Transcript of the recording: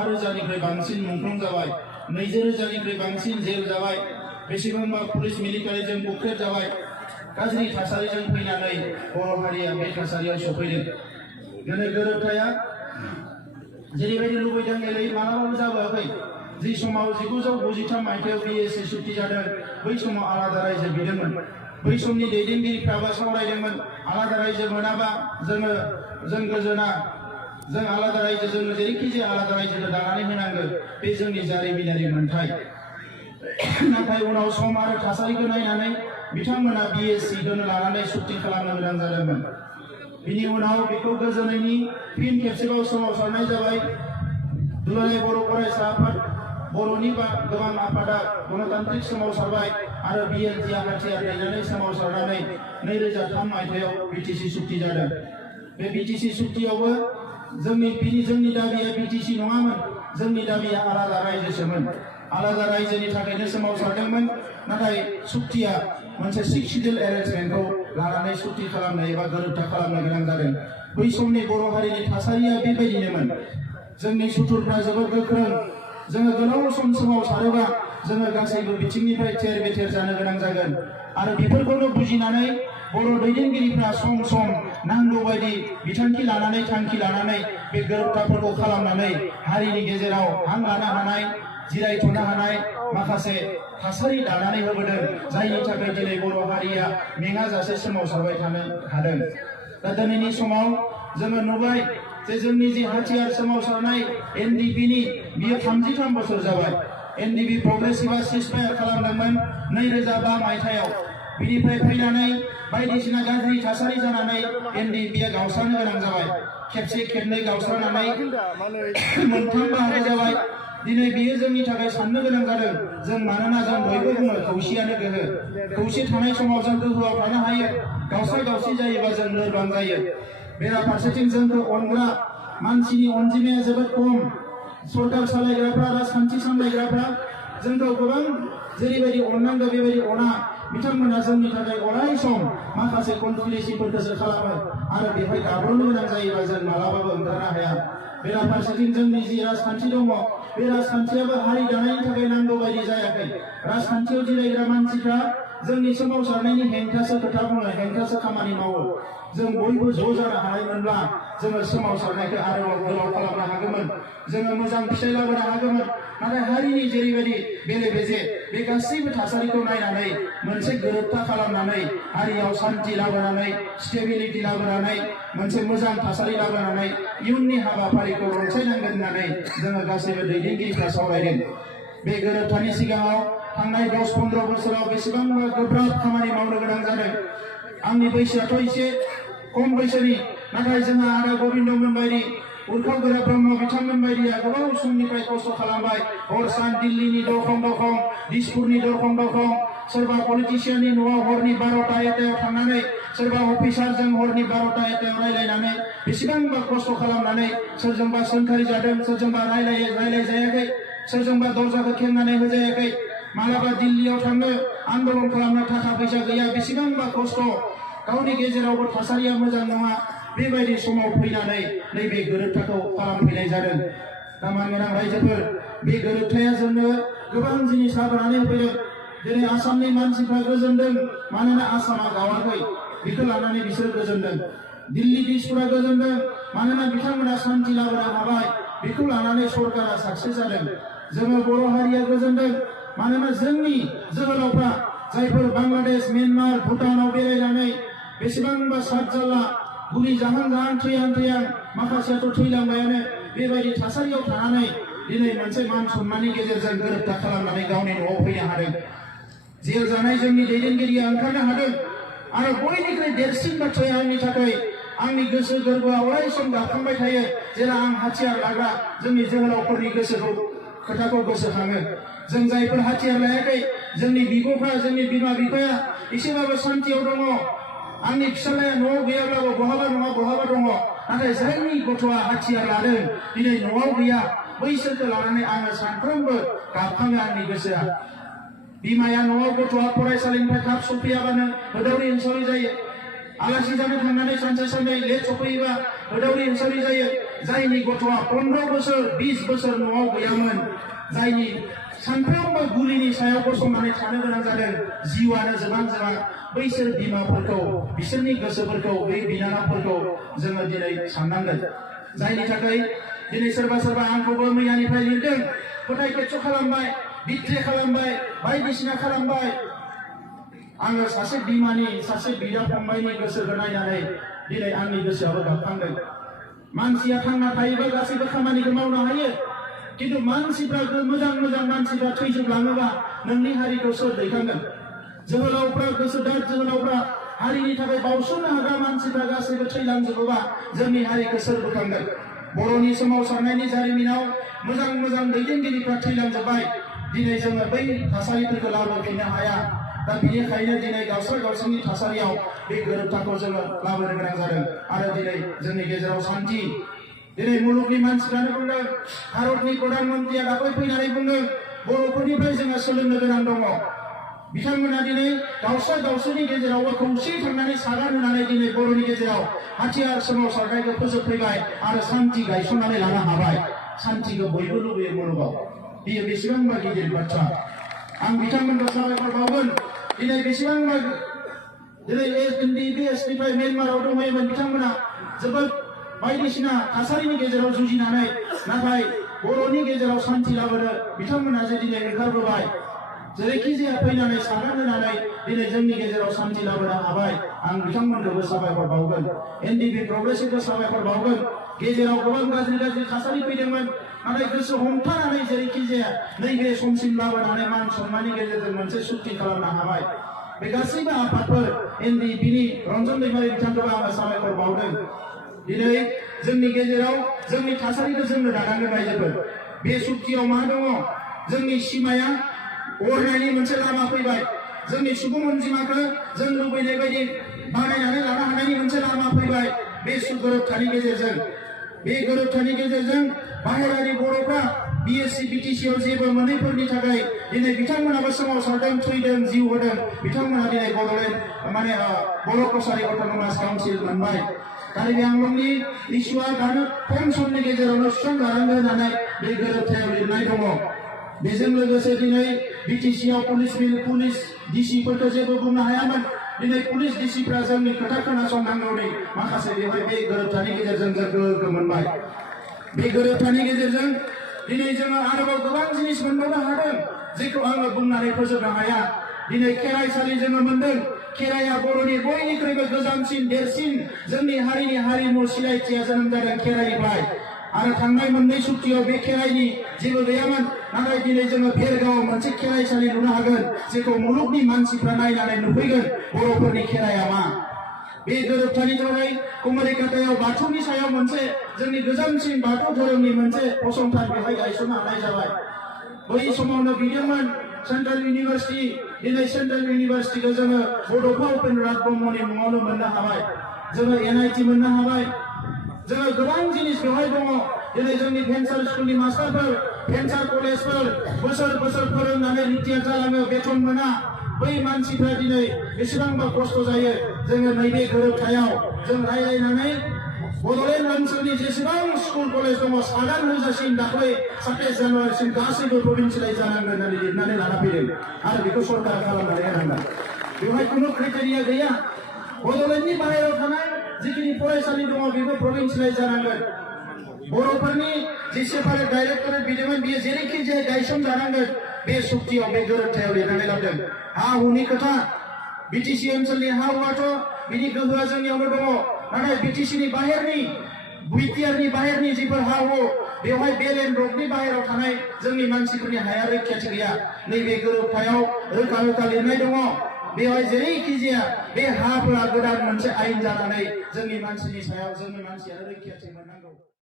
5,000निख्रुइ बांसिन मुंख्लं जाबाय 20,000निख्रुइ बांसिन जेल जाबाय बेसेबांबा पुलिस मिलिटारिजों बुख्रेब जाबाय गाज्रि थासारिजों फैनानै बर' हारिया बे थासारियाव सफैदों दिनै गोरोबथाया जेरैबायदि लुबैदों एरै मालाबाबो जाबोआखै जि समाव 1993 मायथाइयाव BSC सुक्ति जादों बै समाव आलादा रायजो बिदोंमोन बै समनि दैदेनगिरिफ्राबो सावरायदोंमोन आलादा रायजो मोनाबा जों गोजोना जों आलादा रायजो जोंनो जेरैखि जाया आलादा रायजोखौ दानानै होनांगोन बे जोंनि जारिमिनारि मोन्थाय नाथाय उनाव सम आरो थासारिखौ नायनानै बिथांमोना BSC खौनो लानानै सुक्ति खालामनो गोनां जादोंमोन बिनि उनाव बेखौ गोजोनैनि फिन खेबसेबाव सोमावसारनाय जाबाय दुलाराय बर' फरायसा आफाद बर'नि गोबां आफादा गणतान्त्रिक सोमावसारबाय आरो BLG आ हाथियार दैनानै सोमावसारनानै 2003 मायथाइयाव BTC सुक्ति जादों बे BTC सुक्तियावबो जोंनि दाबिया BTC नङामोन जोंनि दाबिया आलादा रायजोसोमोन आलादा रायजोनि थाखायनो सोमावसारदोंमोन नाथाय सुक्तिया मोनसे 6 शिड्यूल एरेन्जमेन्टखौ लानानै सुक्ति खालामनो एबा गोरोबथा खालामनो गोनां जादों बै समनि बर' हारिनि थासारिया बेबायदिनोमोन जोंनि सुथुरफ्रा जोबोद गोख्रों जोङो गोलाव सम सोमावसारोबा जोङो गासैबो बिथिंनिफ्राय थेर बेथेर जानो गोनां जागोन आरो बेफोरखौनो बुजिनानै बर' दैदेनगिरिफ्रा सम सम नांगौ बायदि बिथांखि लानानै थांखि लानानै बे गोरोबथाफोरखौ खालामनानै हारिनि गेजेराव हां लानो हानाय जिरायथ'नो हानाय माखासे थासारि दानानै होबोदों जायनि थाखाय दिनै बर' हारिया मेङाजासे सोमावसारबाय थानो हादों दा दिनैनि समाव जोङो नुबाय जे जोंनि जि हाथियार सोमावसारनाय NDP नि बियो 33 बोसोर जाबाय NDP प्रग्रेसिभआ सिजफायार खालामदोंमोन 2005 मायथाइयाव बिनिफ्राय फैनानै बायदिसिना गाज्रि थासारि जानानै NDP आ गावस्रानो गोनां जाबाय खेबसे खेबनै गावस्रानानै मोनथाम बाहागो जाबाय दिनै बियो जोंनि थाखाय साननो गोनां जादों जों मानोना जों बयबो बुङो खौसेयानो गोहो खौसे थानाय समाव जों गोहोआव थानो हायो गावस्रा गावस्रि जायोबा जों लोरबां जायो बेराफारसेथिं जोंखौ अनग्रा मानसिनि अनजिमाया जोबोद खम सरकार सालायग्राफ्रा राजखान्थि सामलायग्राफ्रा जोंखौ गोबां जेरैबायदि अननांगौ बेबायदि अना बिथांमोना जोंनि थाखाय अराय सम माखासे कनस्पिरेसिफोरखौसो खालामो आरो बेवहाय गाब्र'नो गोनां जायोबा जों मालाबाबो ओंखारनो हाया बेराफारसेथिं जोंनि जि राजखान्थि दङ बे राजखान्थियाबो हारि दानायनि थाखाय नांगौ बायदि जायाखै राजखान्थियाव जिरायग्रा मानसिफ्रा जोंनि सोमावसारनायनि हेंथासो खोथा बुङो हेंथासो खामानि मावो जों बयबो ज' जानो हानायमोनब्ला जोङो सोमावसारनायखौ आरोबाव गोलाव खालामनो हागौमोन जोङो मोजां फिथाइ लाबोनो हागौमोन नाथाय हारिनि जेरैबायदि बेले बेजे बे गासैबो थासारिखौ नायनानै मोनसे गोरोबथा खालामनानै हारियाव सान्थि लाबोनानै स्टेबिलिटि लाबोनानै मोनसे मोजां थासारि लाबोनानै इयुननि हाबाफारिखौ रनसायनांगोन होननानै जोङो गासैबो दैदेनगिरिफ्रा सावरायदों बे गोरोबथानि सिगाङाव थांनाय 10-15 बोसोराव बेसेबांबा गोब्राब खामानि मावनो गोनां जादों आंनि बैसोआथ' एसे खम बैसोनि नाथाय जोंहा आदा गबिन्दमोन बायदि उर्खाव गोरा ब्रह्म बिथांमोन बायदिया गोबाव समनिफ्राय खस्थ' खालामबाय हर सान दिल्लीनि दरखं दिसपुरनि दरखं सोरबा पलिटिशियाननि न'आव हरनि 12टा-1टायाव थांनानै सोरबा अफिसारजों हरनि 12टा-1टायाव रायलायनानै बेसेबांबा खस्थ' खालामनानै सोरजोंबा सोंखारि जादों सोरजोंबा रायलायजायाखै सोरजोंबा दरजाखौ खेंनानै होजायाखै मालाबा दिल्लीयाव थांनो आन्दोलन खालामनो थाखा फैसा गैया बेसेबांबा खस्थ' गावनि गेजेरावबो थासारिया मोजां नङा बेबायदि समाव फैनानै नैबे गोरोबथाखौ खालामफैनाय जादों दामान गोनां रायजोफोर बे गोरोबथाया जोंनो गोबां जिनिस लाबोनानै होफैदों दिनै आसामनि मानसिफ्रा गोजोनदों मानोना आसामा गावाखै बेखौ लानानै बिसोर गोजोनदों दिल्ली दिसपुरा गोजोनदों मानोना बिथांमोना शान्ति लाबोनो हाबाय बेखौ लानानै सरकारा साक्सेस जादों जोङो बर' हारिया गोजोनदों मानोना जोंनि जोहोलावफ्रा जायफोर बांलादेश म्यानमार भुटानाव बेरायनानै बेसेबांबा सातजाला गुलि जाहां थैहां माखासेयाथ' थैलांबायानो बेबायदि थासारियाव थानानै दिनै मोनसे मान सन्माननि गेजेरजों गोरोबथा खालामनानै गावनि न'आव फैनो हादों जेल जानाय जोंनि दैदेनगिरिया ओंखारनो हादों आरो बयनिख्रुइ देरसिन बाथ्राया आंनि थाखाय आंनि गोसो गोरबोआ अराय सम गाबखांबाय थायो जेला आं हाथियार लाग्रा जोंनि जोहोलावफोरनि खोथाखौ गोसोखाङो जों जायफोर हाथियार लायाखै जोंनि बिब'फ्रा जोंनि बिमा बिफाया एसेबाबो सान्थियाव दङ आंनि फिसालाया न'आव गैयाब्लाबो बहाबा नङा बहाबा दङ नाथाय जायनि गथ'आ हाथियार लादों दिनै न'आव गैया बैसोरखौ लानानै आङो सानफ्रोमबो गाबखाङो आंनि गोसोआ बिमाया न'आव गथ'आ फरायसालिनिफ्राय थाब सफैयाबानो होदावरि हिंसावरि जायो आलासि जानो थांनानै सानसे साननै लेट सफैयोबा होदावरि हिंसावरि जायो जायनि गथ'आ 15 बोसोर 20 बोसोर न'आव गैयामोन, जायनि सानफ्रोमबो गुलिनि सायाव गसंनानै थानो गोनां जादों, जिउआनो जोबां बैसोर बिमाफोरखौ, बिसोरनि गोसोफोरखौ, बै बिनानावफोरखौ जोङो दिनै साननांगोन। जायनि थाखाय दिनै सोरबा सोरबा आंखौबो मैयानिफ्राय लिरदों, फोथाय खेबस' खालामबाय, बिट्रे खालामबाय, बायदिसिना खालामबाय। आङो सासे बिमानि, सासे बिदा फंबायनि गोसोखौ नायनानै दिनै आंनि गोसोआबो गाबखांदों। मानसिया थांना थायोबा गासैबो खामानिखौ मावनो हायो, किन्तु मानसिफ्रा मोजां मोजां मानसिफ्रा थैजोबलाङोबा नोंनि हारिखौ सोर दैखांगोन? जोहोलावफ्रा, गोसोदार जोहोलावफ्रा, हारिनि थाखाय बावसोमनो हाग्रा मानसिफ्रा गासैबो थैलांजोबोबा जोंनि हारिखौ सोर बोखांगोन? बर'नि सोमावसारनायनि जारिमिनाव मोजां मोजां दैदेनगिरिफ्रा थैलांजोब्बाय। दिनै जोङो बै थासारिफोरखौ लाबोफिननो हाया। दा बेनिखायनो दिनै गावसोरनि थासारियाव बे गोरोबथाखौ जोङो लाबोनो गोनां जादों। आरो दिनै जोंनि गेजेराव शान्ति। दिनै मुलुगनि मानसिफ्रानो बुंदों, भारतनि प्रधान मन्त्रिया दाख्लै फैनानै बुंदों, बर'फोरनिफ्राय जोङो सोलोंनो गोनां दङ। बिथांमोना दिनै गावसोरनि गेजेरावबो खौसेयै थांनानै सागान होनानै दिनै बर'नि गेजेराव हाथियार सोमावसारनायखौ फोजोबफैबाय आरो शान्ति गायसननानै लानो हाबाय। शान्तिखौ बयबो लुबैयो मुलुगाव। बेयो बेसेबांबा गिदिर बाथ्रा। आं बिथांमोनखौ साबायखर बावगोन। दिनै बेसेबांबा दिनै NDBSनिफ्राय म्यानमाराव दंहैयोमोन बिथांमोना जोबोद बायदिसिना थासारिनि गेजेराव जुजिनानै, नाथाय बर'नि गेजेराव शान्ति लाबोनो बिथांमोना जे दिनै ओंखारबोबाय, जेरैखि जाया फैनानै सागान होनानै दिनै जोंनि गेजेराव शान्ति लाबोनो हाबाय। आं बिथांमोनखौबो साबायखर बावगोन। NDB प्रग्रेसिभखौ साबायखर बावगोन। गेजेराव गोबां गाज्रि थासारि फैदोंमोन, नाथाय गोसो हमथानानै जेरैखि जाया नैबे समसिम लाबोनानै मान सन्माननि गेजेरजों मोनसे सुक्ति खालामनो हाबाय। बे गासैबो आफादफोर NDBनि रन्जन दैमारि बिथांखौबो आङो साबायखर बावदों। दिनै जोंनि गेजेराव जोंनि थासारिखौ जोंनो दानांगोन रायजोफोर। बे सुक्तियाव मा दङ? जोंनि सिमाया अरनायनि मोनसे लामा फैबाय। जोंनि सुबुं अनजिमाखौ जों लुबैनाय बायदि बानायनानै लानो हानायनि मोनसे लामा फैबाय। बे गोरोबथानि गेजेरजों, बे गोरोबथानि गेजेरजों बाहेरानि बर'फ्रा BSc BTC आव जेबो मोनैफोरनि थाखाय दिनै बिथांमोनाबो सोमावसारदों, थैदों, जिउ होदों। बिथांमोना दिनै बड'लेण्ड बर' कसारि अट'नमास काउन्सिल मोनबाय। कार्बि आंलंनि इस्युआ दानो खम समनि गेजेरावनो सुस्रांजानांगौ होननानै बे गोरोबथायाव लिरनाय दङ। बेजों लोगोसे दिनै BTC आव पुलिस डिसिफोरखौ जेबो बुंनो हायामोन। दिनै पुलिस डिसिफ्रा जोंनि खोथा खोनासंनांगौनि माखासे बेवहाय बे गोरोबथानि गेजेरजों जों गोहो मोनबाय। बे गोरोबथानि गेजेरजों दिनै जोङो आरोबाव गोबां जिनिस मोनबावनो हादों, जेखौ आङो बुंनानै फोजोबनो हाया। दिनै खेराइसालि जोङो मोनदों। खेराइया बर'नि बयनिख्रुइबो गोजामसिन, देरसिन जोंनि हारिनि हारिमु सिनायथिया जोनोम जादों खेराइनिफ्राय। आरो थांनाय मोननै सुक्तियाव बे खेराइनि जेबो गैयामोन, नाथाय दिनै जोङो भेरगावआव मोनसे खेराइसालि नुनो हागोन, जेखौ मुलुगनि मानसिफ्रा नायनानै नुफैगोन बर'फोरनि खेराइया मा। बे गोरोबथानि थाखाय कुमारिकाटायाव बाथौनि सायाव मोनसे जोंनि गोजामसिन बाथौ धोरोमनि मोनसे फसंथान बेवहाय गायसननो हानाय जाबाय। बै समावनो बिदोंमोन सेन्ट्रेल इउनिभार्सिटि। दिनै सेन्ट्रेल इउनिभार्सिटिखौ जोङो बड'फा उपेन्द्रनाथ ब्रह्मनि मुङावनो मोननो हाबाय। जोङो NIT मोननो हाबाय। जोङो गोबां जिनिस बेवहाय दङ। दिनै जोंनि भेन्सार स्कुलनि मास्टारफोर, भेन्सार कलेजफोर बोसोर बोसोर फोरोंनानै रिटायार जालाङो, बेथन मोना। बै मानसिफ्रा दिनै बेसेबांबा खस्थ' जायो। जोङो नैबे गोरोबथायाव जों रायज्लायनानै बड'लेण्ड ओनसोलनि जेसेबां स्कुल कलेज दङ सागान होजासिम दाख्लै 27 जानुवारिसिम गासैबो प्रभिन्सियेलाइज जानांगोन होननानै लिरनानै लाना फैदों आरो बेखौ सरकारा खालामनानै होनांगोन। बेवहाय खुनु क्राइटेरिया गैया। बड'लेण्डनि बाहेरायाव थानाय जिखिनि फरायसालि दङ बेबो प्रभिन्सियेलाइज जानांगोन। बर'फोरनि जे सेपारेट डाइरेक्टरेट बिदोंमोन बेयो जेरैखि जाया गायसनजानांगोन। बे सुक्तियाव, बे गोरोबथायाव लिरनानै लादों। हा हुनि खोथा, BTC ओनसोलनि हा हुआथ' बिनि गोहोआ जोंनियावनो दङ, नाथाय BTCनि बाहेरनि, BTRनि बाहेरनि जिफोर हा हु, बेवहाय बेल एन्ड रकनि बाहेरायाव थानाय जोंनि मानसिफोरनि हाया रैखाथि गैया। नैबे गोरोबथायाव रोखा रोखा लिरनाय दङ। बेवहाय जेरैखि जाया बे हाफोरा गोदान मोनसे आयेन जानानै जोंनि मानसिनि सायाव जोंनि मानसियानो रैखाथि मोननांगौ।